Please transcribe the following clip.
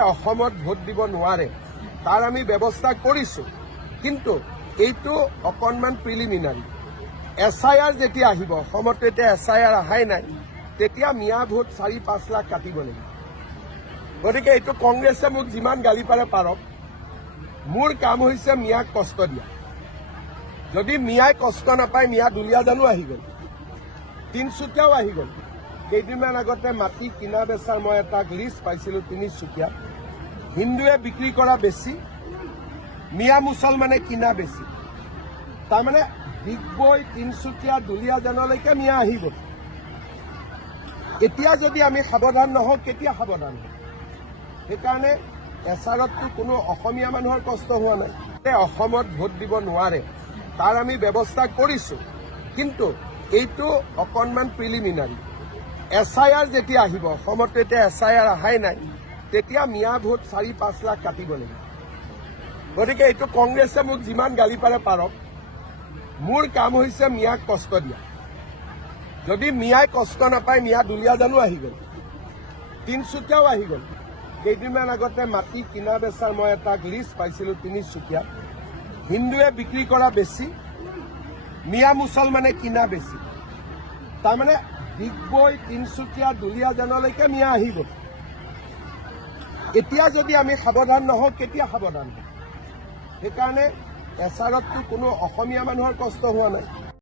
অসমত ভোট দিব নোৱাৰে তাৰ আমি ব্যৱস্থা কৰিছো, কিন্তু এইটো অকণমান প্ৰিলিমিনাৰী। SIR যেতিয়া আহিব, অসমত এতিয়া SIR অহাই নাই, তেতিয়া মিয়া ভোট 4-5 লাখ কাটিব লাগিব। গতিকে এইটো কংগ্ৰেছে মোক যিমান গালি পাৰে পাৰক, মোৰ কাম হৈছে মিয়াক কষ্ট দিয়া। যদি মিয়াই কষ্ট নাপায়, মিয়া দুলীয়াজানো আহি গ'ল, তিনিচুকীয়াও আহি গ'ল। কেইদিনমান আগতে মাটি কিনা বেচাৰ মই এটা লিষ্ট পাইছিলোঁ তিনিচুকীয়াত। হিন্দুৱে বিক্ৰী কৰা বেছি, মিয়া মুছলমানে কিনা বেছি। তাৰমানে ডিগবৈ, তিনিচুকীয়া, দুলীয়াজানলৈকে মিয়া আহিব। এতিয়া যদি আমি সাৱধান নহওঁ, কেতিয়া সাৱধান হওঁ? সেইকাৰণে এছাৰততো কোনো অসমীয়া মানুহৰ কষ্ট হোৱা নাই। অসমত ভোট দিব নোৱাৰে তাৰ আমি ব্যৱস্থা কৰিছো, কিন্তু এইটো অকণমান প্ৰিলিমিনাৰী। SIR যেতিয়া আহিব, অসমত এতিয়া SIR অহাই নাই, তেতিয়া মিয়া ভোট 4-5 লাখ কাটিব লাগিব। গতিকে এইটো কংগ্ৰেছে মোক যিমান গালি পাৰে পাৰক, মোৰ কাম হৈছে মিয়াক কষ্ট দিয়া। যদি মিয়াই কষ্ট নাপায়, মিয়া দুলীয়াজানো আহি গ'ল, তিনিচুকীয়াও আহি গ'ল। কেইদিনমান আগতে মাটি কিনা বেচাৰ মই এটা লিষ্ট পাইছিলোঁ তিনিচুকীয়াত। হিন্দুৱে বিক্ৰী কৰা বেছি, মিয়া মুছলমানে কিনা বেছি। তাৰমানে ডিগবৈ, তিনিচুকীয়া, দুলীয়াজানলৈকে মিয়া আহিব। এতিয়া যদি আমি সাৱধান নহওঁ, কেতিয়া সাৱধান হওঁ? সেইকাৰণে এছাৰততো কোনো অসমীয়া মানুহৰ কষ্ট হোৱা নাই।